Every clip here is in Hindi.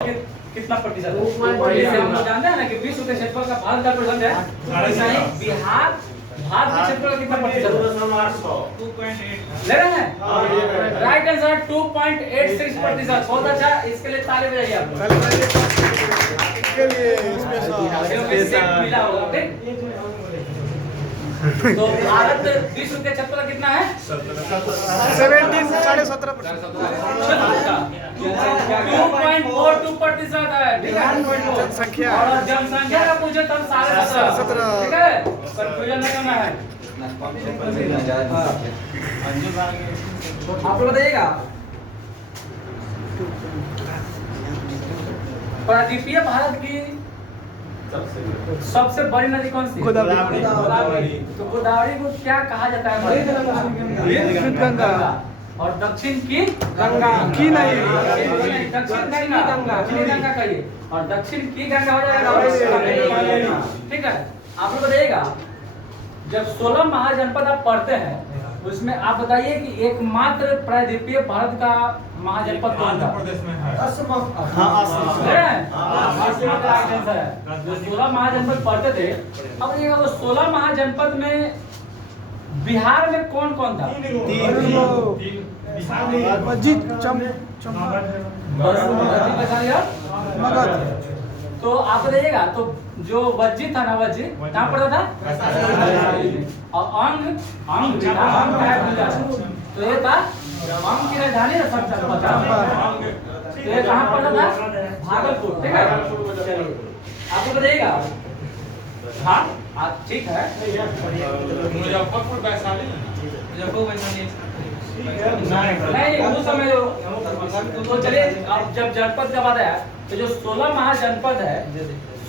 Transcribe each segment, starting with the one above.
कितना प्रतिशत है? जैसे हम लोग जानते हैं ना कि विश्व के क्षेत्रफल का भारत का प्रतिशत है, ऐसा ही बिहार भारत के क्षेत्रफल का कितना प्रतिशत है? 2.8 ले रहे हैं। Right answer 2.86%। बहुत अच्छा, इसके लिए ताली बजाइए आप लोग। इसके लिए स्पेशल मिला होगा। ठीक, तो भारत विश्व के क्षेत्रफल कितना है? 17.5% 2.42% है। ठीक है, जनसंख्या और जनसंख्या का पूछे तब 17.5। ठीक है, कंफ्यूजन नहीं करना है। आप लोग बताइएगा प्रायद्वीपीय भारत की सबसे बड़ी नदी कौन सी? गोदावरी। तो गोदावरी को क्या कहा जाता है? गंगा। और दक्षिण की गंगा की नहीं दक्षिण की गंगा कहिए, और दक्षिण की गंगा हो जाएगा। ठीक है, आप लोग बताइएगा जब 16 महाजनपद आप पढ़ते हैं उसमें आप बताइए कि एकमात्र प्रायद्वीपीय भारत का महाजनपद कौन था? जो 16 महाजनपद पढ़ते थे, अब देखिएगा वो 16 महाजनपद में बिहार में कौन कौन था? मगध। तो आप बताइएगा, तो जो वज्जी था ना, वज्जी कहाँ पड़ता था? और अंग तो ये था अंग की राजधानी ना, सब तो ये कहाँ पड़ता था? भागलपुर। ठीक है, चलिए आपको बताइएगा। हाँ ठीक है, मुजफ्फरपुर वैशाली नहीं उस समय तो चलिए, अब जब जनपद का बात आया तो जो 16 महाजनपद है,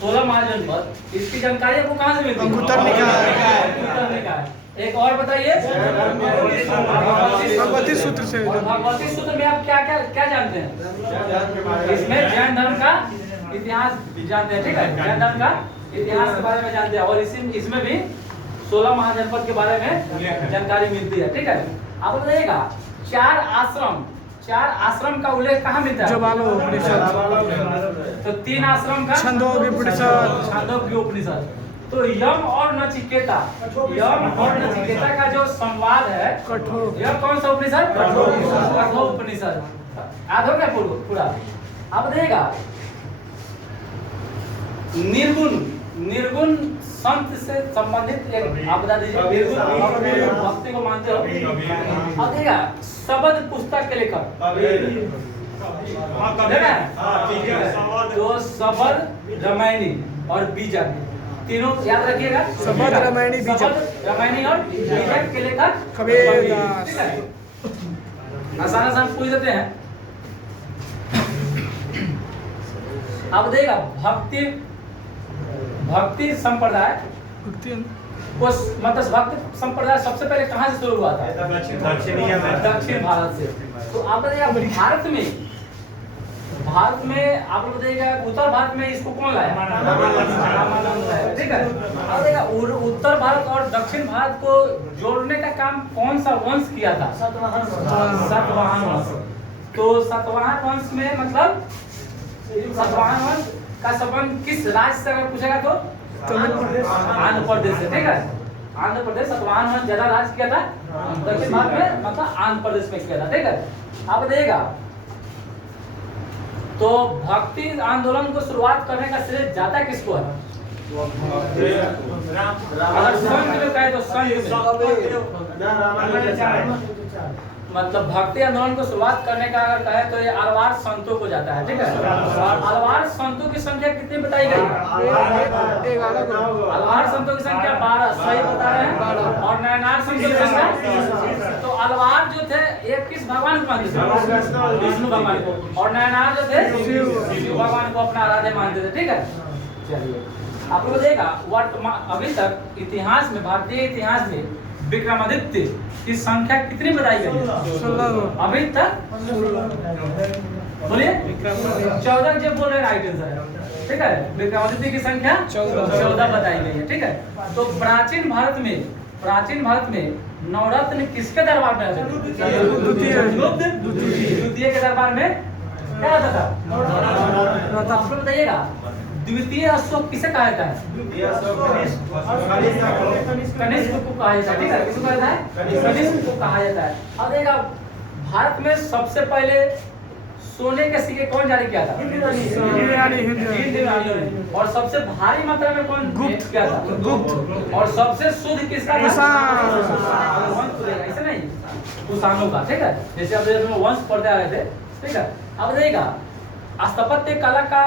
16 महाजनपद, इसकी जानकारी आपको कहाँ से मिलती है? अंगुत्तर निकाय। एक और बताइए, भगवती सूत्र से। और भगवती सूत्र में आप क्या क्या क्या जानते हैं? इसमें जैन धर्म का इतिहास जानते हैं। ठीक है, जैन धर्म का इतिहास के बारे में जानते हैं, और इसमें भी 16 महाजनपद के बारे में जानकारी मिलती है। ठीक है, आप बताइएगा चार आश्रम का उल्लेख कहाँ मिलता है? जवालो उपनिषद। तो 3 आश्रम का छंदोग्य उपनिषद। तो यम और नचिकेता का जो संवाद है, यह कौन सा उपनिषद? कठोर उपनिषद। याद हो गया पूरा? आप बताइएगा निर्गुण संत से संबंधित एक आप बता दीजिए। भक्ति को मानते हो? अब देखिएगा शब्द पुस्तक के लेखक तो शब्द, रामायणी और बीजक, तीनों याद रखिएगा। शब्द, रामायणी, बीजक। रामायणी और बीजक के लेखक कबीरदास। आसान पूछ देते हैं। आप देखिएगा भक्ति संप्रदाय को, मतलब भक्ति संप्रदाय सबसे पहले कहाँ से शुरू हुआ था? दक्षिण भारत से। तो आप बताइएगा भारत में आप लोग बताइएगा उत्तर भारत में इसको कौन लाया? ठीक है, अब देखिएगा उत्तर भारत और दक्षिण भारत को जोड़ने का काम कौन सा वंश किया था? सातवाहन वंश। तो सातवाहन वंश में मतलब सातवाहन वंश का संबंध किस राज्य से अगर पूछेगा तो आंध्र प्रदेश से। ठीक है, आंध्र प्रदेश सातवाहन वंश ज्यादा राज्य किया था दक्षिण भारत में, मतलब आंध्र प्रदेश में किया था। ठीक है, आप देखिएगा तो भक्ति आंदोलन को शुरुआत करने का श्रेय जाता किसको है? अगर संत में कहे तो संत मतलब भक्ति आंदोलन को शुरुआत करने का अगर कहे तो ये अलवार संतों को जाता है। ठीक है, अलवार संतों की संख्या कितनी बताई गई? अलवार संतों की संख्या 12 सही बता रहे हैं। और नयनार संतों की संख्या, तो अलवार जो थे एक किस भगवान को मानते थे? विष्णु भगवान को। और नयनार जो थे शिव भगवान को अपना आराध्य मानते थे। ठीक है, चलिए आप लोग देखा वर्तमान अभी तक इतिहास में, भारतीय इतिहास में विक्रमादित्य की संख्या कितनी बताई गई है? 16 अभी तक। बोलिए 14 जो बोल रहे हैं राइट आंसर है। ठीक है, विक्रमादित्य की संख्या 14 बताई गई है। ठीक है, तो प्राचीन भारत में नवरत्न किसके दरबार में? द्वितीय के दरबार में क्या रहता था? आप लोग बताइएगा द्वितीय अशोक किसे कहा जाता है? कनिष्क को कहा जाता है, ठीक है? किसको कहा जाता है? कनिष्क को कहा जाता है। अब देखिएगा भारत में सबसे पहले सोने के सिक्के कौन जारी किया था? हिंद रानियों ने। और सबसे भारी मात्रा में कौन गुप्त किया था? गुप्त। और सबसे शुद्ध किसका था? ऐसा नहीं, कुषाणों का, ठीक है? जैसे अब वंश पढ़ते आ रहे थे, ठीक है? अब देखिएगा स्थापत्य कला का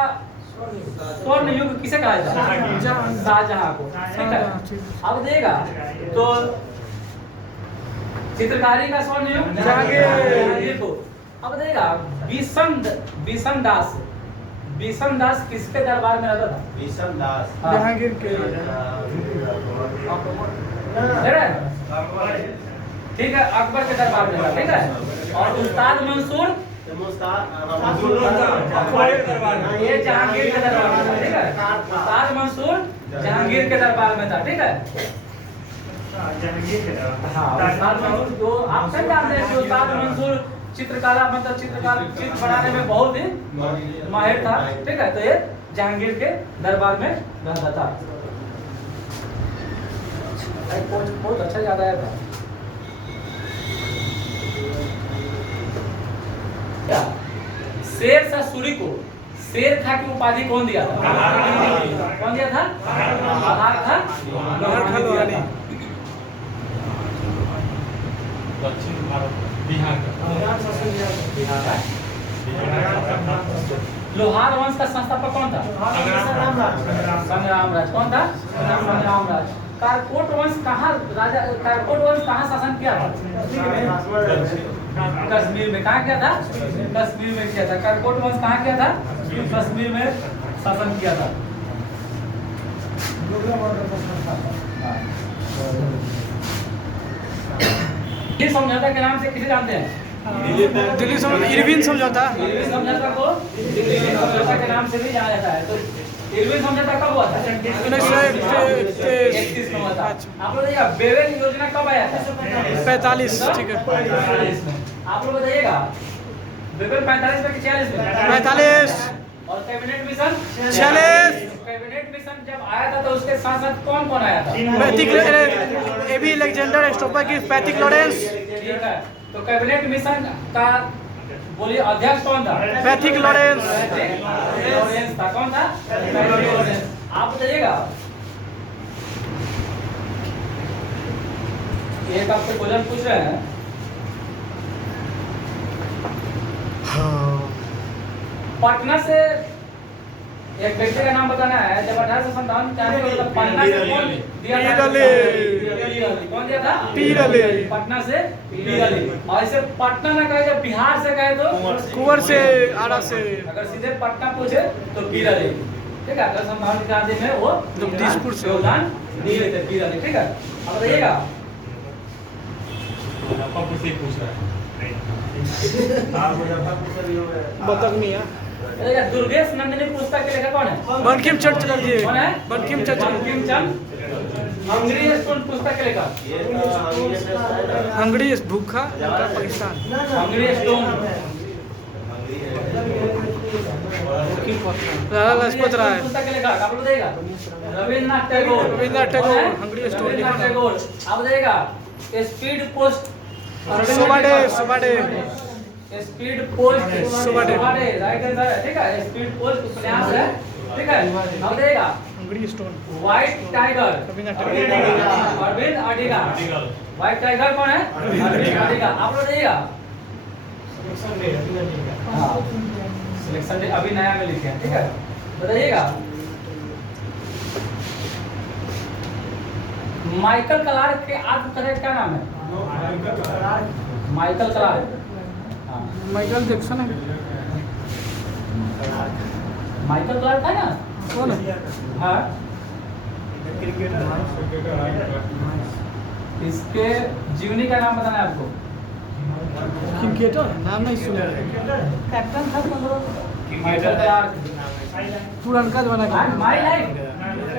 स्वर्ण युग किसे कहा जाता है? शाहजहां को, ठीक है? अब देखिएगा तो चित्रकारी का स्वर्ण युग जहांगीर को। अब देखिएगा भीषम दास किसके दरबार में रहता था? भीषम दास जहांगीर के। ठीक है, अकबर के दरबार में था, ठीक है? और उस्ताद मंसूर ये जहांगीर के दरबार में था, ठीक है? उस्ताद मंसूर जहांगीर के दरबार में था, ठीक है? हाँ, उस्ताद मंसूर जो आप सब जानते हैं कि उस्ताद मंसूर चित्रकला मतलब चित्र बनाने में बहुत ही माहिर था, ठीक है? तो ये जहांगीर के दरबार में रहता था। बहुत अच्छा याद आया था। शेर शाह सूरी को शेर खां की उपाधि कौन दिया था? कौन दिया था? बहार खां लोहानी। दक्षिण भारत बिहार का लोहार वंश का संस्थापक कौन था? संग्राम राज। कौन था? संग्राम राज। कारकोट वंश कहाँ शासन किया था? कश्मीर में। कहाँ किया था? कश्मीर में किया था। कारकोट वंश कहाँ किया था? कश्मीर में शासन किया था। ये समझौता के नाम से किसे जानते हैं? दिल्ली समझौता, इरविन समझौता। इरविन समझौता को दिल्ली समझौता के नाम से भी जाना जाता है। तो इरविन समझौता कब हुआ था? 1931 में हुआ था। आप लोग बताइएगा बेवेल योजना कब आया था? 45, ठीक है। 45 में। आप लोग बताइएगा बेवेल 45 में कि 46 में? 45। और कैबिनेट मिशन 46। कैबिनेट मिशन जब आया था तो उसके साथ साथ कौन कौन आया था? एबी अलेक्जेंडर स्टोपर की पैथिक लॉरेंस। ठीक है, तो कैबिनेट मिशन का बोलिए अध्यक्ष कौन था? Pethick Lawrence. लॉरेंस था। कौन था? लॉरेंस। आप बताइएगा एक आपसे क्वेश्चन पूछ रहे हैं। पटना से एक व्यक्ति का नाम बताना है जब 1857 पटना से कौन दिया था? कौन दिया था? पीर अली। पटना से पीर अली। और इसे पटना ना कहे जब बिहार से कहे तो कुंवर से, आरा से। अगर सीधे पटना पूछे तो पीर अली, ठीक है? अगर संविधान क्रांति में वो जगदीशपुर से योगदान दिए थे पीर अली, ठीक है? अब बताइएगा आपको से पूछ रहा है बतगनिया। दुर्गेश नंदिनी पुस्तक के लेखक कौन है? बंकिम चंद्र चटर्जी। कौन है? बंकिम चंद्र। हंगरी स्टोन पुस्तक के लेखक हंगरी भूखा पाकिस्तान। Hungry stone Lala Lajpat Rai. पुस्तक के लेखक आप लोग बताइएगा रविन्द्रनाथ टैगोर। Rabindranath Tagore, hungry stone. रविन्द्रनाथ टैगोर। आप बताइएगा speed post Shobhaa De speed post Shobhaa De. Right answer है, ठीक है? स्पीड पोस्ट उपन्यास है, ठीक है? अब बताइएगा hungry stone. White tiger Rabindranath Arvind Adiga. White tiger कौन है? अरविंद अडिगा। आप लोग बताइएगा सिलेक्शन डे अभी नया में लिखे हैं, ठीक है? बताइएगा माइकल क्लार्क के आत्मकथा क्या नाम है? Michael Clarke. माइकल जैक्सन है। माइकल क्लार्क है ना? कौन है? हाँ, इसके जीवनी का नाम बताना है आपको। क्रिकेटर नाम नहीं सुना। कैप्टन था माइकल क्लार्क। पुरनका जमाना का। माई लाइफ,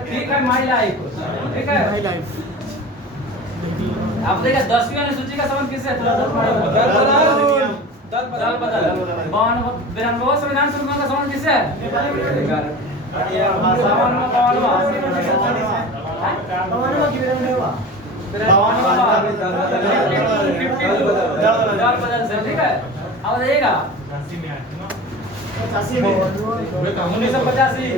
ठीक है? माई लाइफ, ठीक है? My life. आप देखिए 10वीं अनुसूची का संबंध किससे है? दल बदल 92वां संविधान संशोधन का संबंध किससे है? 52 बदल से, ठीक है। अब देखिएगा 1985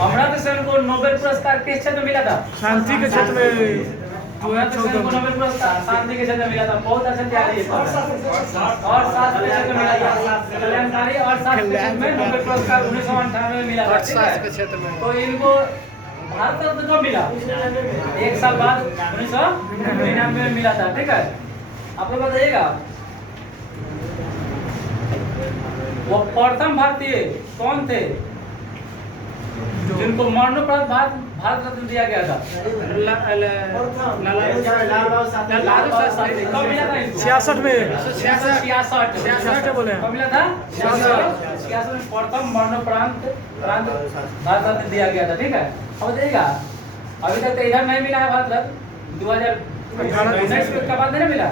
अमर्त्य सेन को नोबेल पुरस्कार किस क्षेत्र में मिला था? शांति के क्षेत्र में अमर्त्य सेन को नोबेल पुरस्कार शांति के क्षेत्र में मिला था। बहुत अच्छा तैयारी है और 7 क्षेत्र में मिला था। कल्याणकारी और 7 क्षेत्र में नोबेल पुरस्कार 1998 में मिला था, ठीक है। तो इनको भारत रत्न कब मिला? 1 साल बाद 1999 में मिला था, ठीक है। आप लोग बताइएगा वो प्रथम भारतीय कौन थे जिनको मरणोपरांत भारत रत्न दिया गया था? लालू शास्त्री। कब मिला था इनको? 66 में 66 बोले कब मिला था? 66 में प्रथम मरणोपरांत भारत रत्न दिया गया था, ठीक है। अब देखिएगा अभी तक तो इधर नहीं मिला है भारत रत्न। 2019 में कब बाद नहीं मिला?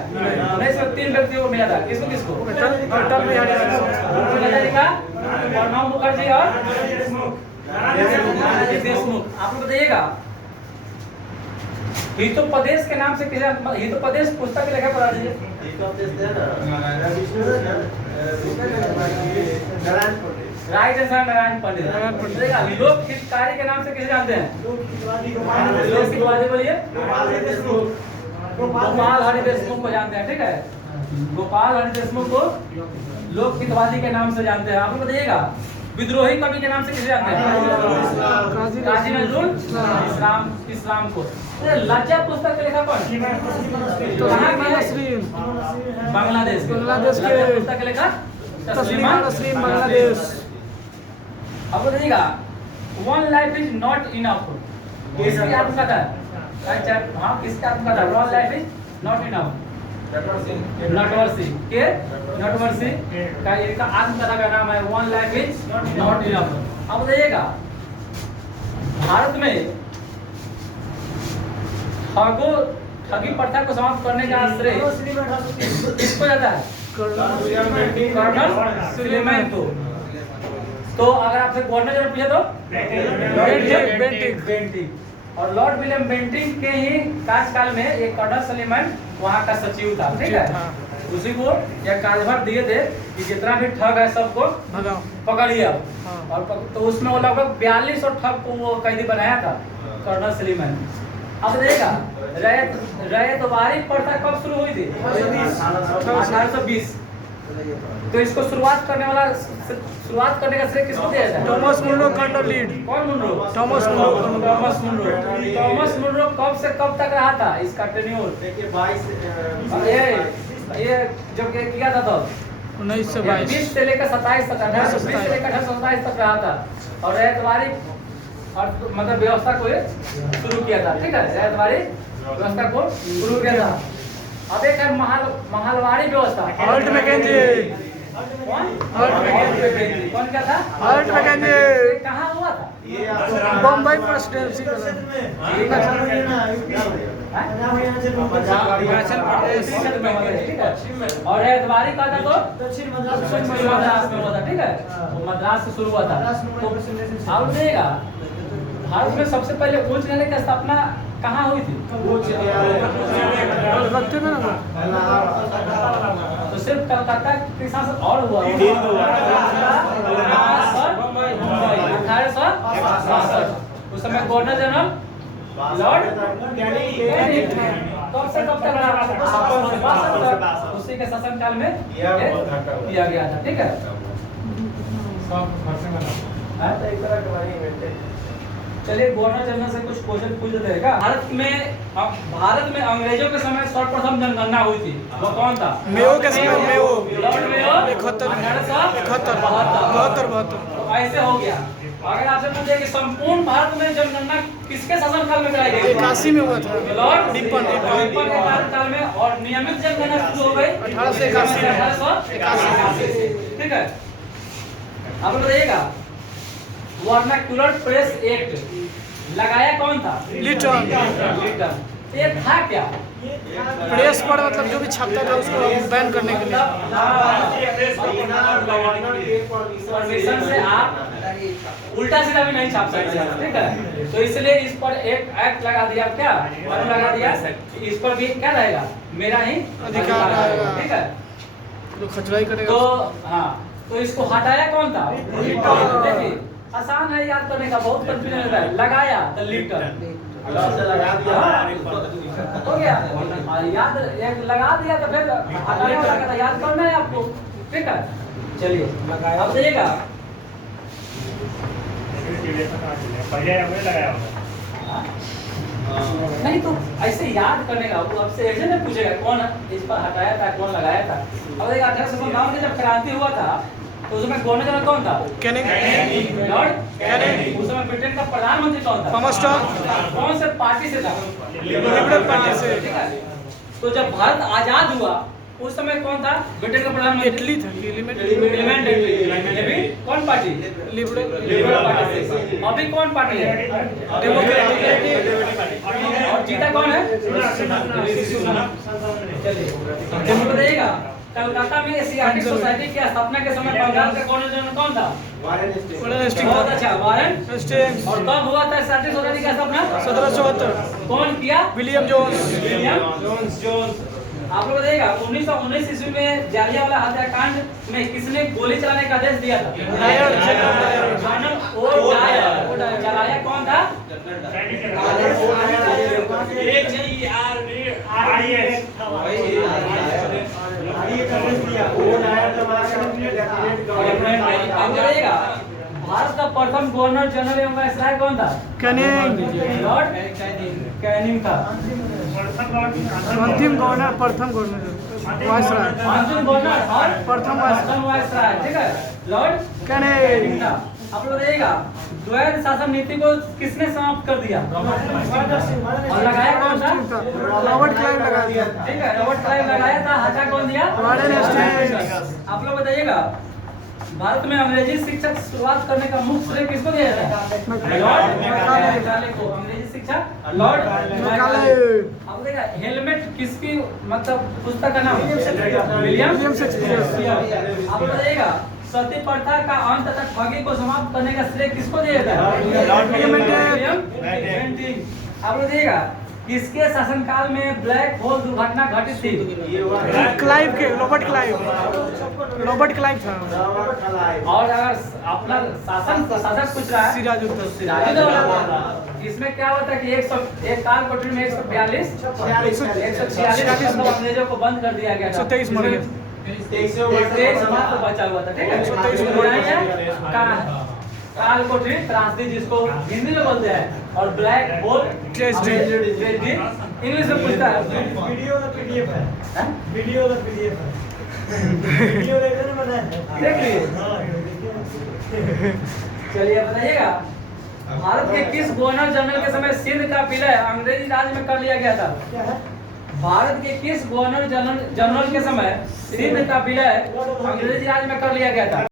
19 में 3 व्यक्तियों को मिला था। किसको किसको? अटल बिहारी प्रणब मुखर्जी और नानाजी देशमुख। आप लोग बताइएगा हितोपदेश के नाम से किसे हितोपदेश पुस्तक के लेखक बता दीजिए। राइट आंसर नारायण पंडित। देखिएगा लोक हितकारी के नाम से किसे जानते हैं? लोक हितवादी बोलिए। गोपाल हरि देशमुख को जानते हैं, ठीक है। गोपाल हरि देशमुख को लोक हितवादी के नाम से जानते हैं। आप लोग बताइएगा विद्रोही कवि के नाम से किसे जानते हैं? काजी नजरुल इस्लाम को। लज्जा पुस्तक के लेखक कौन? कहाँ की है? बांग्लादेश के पुस्तक के लेखक तस्लीमा नसरीन, बांग्लादेश। अब बताइएगा one life is not enough किसकी आत्मकथा है? हाँ किसकी आत्मकथा? One life is not enough Natwar Singh के नटवरसी का इनका आत्मकथा का नाम है one life is not enough. अब बताइएगा भारत में ठगी प्रथा को समाप्त करने का श्रेय किसको जाता है? कर्नल सुलेमान को। तो अगर आपसे गवर्नर जनरल पूछे तो बेंटिक। और लॉर्ड विलियम बेंटिक के ही कार्यकाल में एक कर्नल सुलेमान वहाँ का सचिव था, ठीक है। उसी को यह कार्यभार दिए थे कि जितना भी ठग है सबको पकड़िए। और तो उसमें वो लगभग 4200 ठग को वो कैदी बनाया था कर्नल सुलेमान। अब देखा रैयतवारी प्रथा कब शुरू हुई थी? 1820। तो इसको शुरुआत करने का श्रेय किसको दिया जाता है? Thomas Munro colonel Read. कौन मुनरो? थॉमस मुनरो कब से कब तक रहा था इसका टेन्योर? ये जब किया था तब 1922 20 से लेकर 27 तक 1820 से लेकर 1827 तक रहा था। और रैयतवारी और मतलब व्यवस्था को शुरू किया था, ठीक है। रैयतवारी व्यवस्था को शुरू किया था। अब एक है महलवाड़ी व्यवस्था। Holt Mackenzie. कौन क्या था? Holt Mackenzie. कहाँ हुआ था? बम्बई प्रेसिडेंसी और रैयतवारी का था तो दक्षिण मद्रास में हुआ था, ठीक है। मद्रास से शुरू हुआ था। तो आप देखिएगा भारत में सबसे पहले उच्च न्यायालय की स्थापना कहाँ हुई थी? तो सिर्फ कलकत्ता के साथ और हुआ 1867। उस समय गवर्नर जनरल लॉर्ड कब से कब तक रहा? उसी के शासनकाल में किया गया था, ठीक है। चलिए गवर्नर जनरल से कुछ क्वेश्चन पूछ लेते हैं। भारत में अंग्रेजों के समय सर्वप्रथम जनगणना हुई थी, वो कौन था? मेयो के समय मेयो लॉर्ड मेयो 1872। तो ऐसे हो गया। अगर आपसे पूछे कि संपूर्ण भारत में जनगणना किसके शासनकाल में कराई गई? 81 में हुआ था। लॉर्ड रिपन के कार्यकाल में। और नियमित जनगणना शुरू हो गई 1881, ठीक है। आप बताइएगा वर्नाक्युलर प्रेस एक्ट लगाया कौन था? लिटन। ये था क्या? प्रेस पर मतलब जो भी छपता था उसको बैन करने के लिए। परमिशन से आप उल्टा सीधा भी नहीं छाप सकते, ठीक है? तो इसलिए इस पर एक एक्ट लगा दिया, क्या कानून लगा दिया, इस पर भी क्या रहेगा, मेरा ही अधिकार रहेगा, ठीक है? जो खचराई करेगा। तो हाँ, तो इसको हटाया कौन था? देखिए आसान है याद करने का, बहुत कंफ्यूजन होता है। लगाया द लीटर हो गया, याद एक लगा दिया तो फिर हटाने वाला का याद करना है आपको, ठीक है? चलिए अब देखिएगा, नहीं तो ऐसे याद करने का, वो आपसे ऐसे नहीं पूछेगा कौन इस पर हटाया था, कौन लगाया था। अब देखिए 1859 में जब क्रांति हुआ था तो उसमें गवर्नर जनरल कौन था? Canning, Lord Canning. उस समय ब्रिटेन का प्रधानमंत्री कौन था? Thomas talk. कौन से पार्टी से था? लिबरल पार्टी से। ठीक है। तो जब भारत आजाद हुआ उस समय कौन था ब्रिटेन का प्रधानमंत्री? इटली था, क्लेमेंट इटली। अभी कौन पार्टी? लिबरल पार्टी से। अभी कौन पार्टी है? डेमोक्रेटिक। और जीता कौन है? चलिए तो बताइएगा, कलकत्ता में एशियाटिक सोसाइटी की स्थापना के समय बंगाल का गवर्नर जनरल कौन था? बहुत अच्छा, वारेन हेस्टिंग्स। और कब हुआ था एशियाटिक सोसाइटी की स्थापना? 1774। कौन किया? William Jones. William Jones. आप लोग बताइएगा 1919 ईस्वी में जालियांवाला हत्याकांड में किसने गोली चलाने का आदेश दिया था? डायर। चलाया कौन था? भारत का प्रथम गवर्नर जनरल एवं वायसराय कौन था? कैनिंग। लॉर्ड कैनिंग था। अंतिम गवर्नर, प्रथम गवर्नर, वायसराय। अंतिम गवर्नर और प्रथम वायसराय, ठीक है? Lord Canning. था। आप लोग देखिएगा द्वैध शासन नीति को किसने समाप्त कर दिया? और लगाया कौन था? रॉबर्ट क्लाइव लगा दिया। ठीक है, रॉबर्ट क्लाइव लगाया था। हटा कौन दिया? Warren Hastings. आप लोग बताइएगा भारत में अंग्रेजी शिक्षा की शुरुआत करने का मुख्य श्रेय किसको दिया जाता है? लॉर्ड मैकाले को अंग्रेजी शिक्षा, लॉर्ड मैकाले। अब देखिए हेलमेट किसकी मतलब पुस्तक का नाम? William Shakespeare. आप बताइएगा सती प्रथा का अंत तथा ठगी को समाप्त करने का श्रेय किसको दिया जाता है? William Bentinck. आप बताइएगा किसके शासनकाल में ब्लैक होल दुर्घटना घटित थी? क्लाइव के, रॉबर्ट क्लाइव। रॉबर्ट क्लाइव था। और अगर अपना शासक पूछ रहा है सिराजुद्दौला। इसमें क्या होता है कि एक काल कोठरी में 146 मतलब अंग्रेजों को बंद कर दिया गया था। 123 मर गए। 23 तो बचा हुआ था, ठीक है? 123 काल कोठरी त्रासदी जिसको हिंदी में बोलते हैं, और ब्लैक होल ट्रेजेडी इंग्लिश में पूछता है। वीडियो का पीडीएफ है। हैं? वीडियो का पीडीएफ है। वीडियो देखने में बना है। देख लिए। हाँ, चलिए बताइएगा भारत के किस गवर्नर जनरल के समय सिंध का विलय अंग्रेजी राज में कर लिया गया था? क्या है? भारत के किस गवर्नर जनरल के समय सिंध का विलय अंग्रेजी राज में कर लिया गया था?